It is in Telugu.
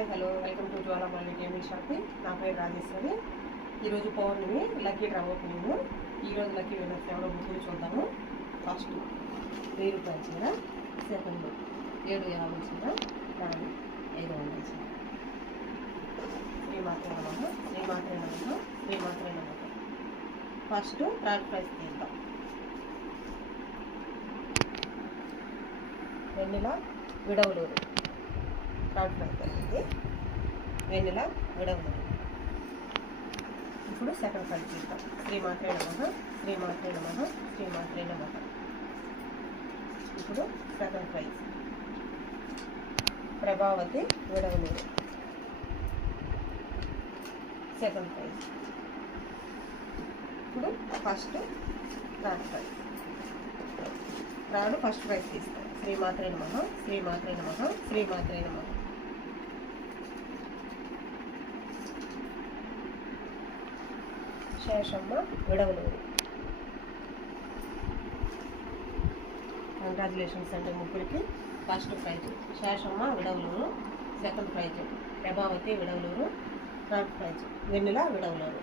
Hi hello welcome to Jwalamali gaming shopping. నా పేరు రాజేశ్వరి. ఈరోజు పౌర్ణమి లక్కీ డ్రా ఓపెనింగ్. ఈరోజు లక్కీ విన్నర్స్ ఎవరో ముగ్గురు చూద్దాము. ఫస్ట్ 1000 రూపాయల చీర, సెకండ్ 750 చీర, థర్డ్ 500 చీర. శ్రీమాత్రే నమః, శ్రీమాత్రే నమః, శ్రీమాత్రే నమః. ఫస్ట్ థర్డ్ ప్రైజ్ తీద్దాం. వెన్నెల విడవలూరు థర్డ్ ప్రైజ్ అయింది. వెన్నెల విడవలూరు. ఇప్పుడు సెకండ్ ప్రైజ్ తీద్దాం. శ్రీమాత్రే నమః, శ్రీమాత్రే నమః, శ్రీమాత్రే నమః. ఇప్పుడు second prize Prabhavati Vidavaluru second prize. ఇప్పుడు first third prize. Third first prize తీస్తాం. శ్రీమాత్రే నమః, శ్రీమాత్రే నమః, శ్రీమాత్రే నమః. శేషమ్మ విడవలూరు. కంగ్రాచులేషన్స్ అండి ముగ్గురికి. First prize Seshamma Vidavaluru, second prize Prabhavati Vidavaluru, third prize Vennela Vidavaluru.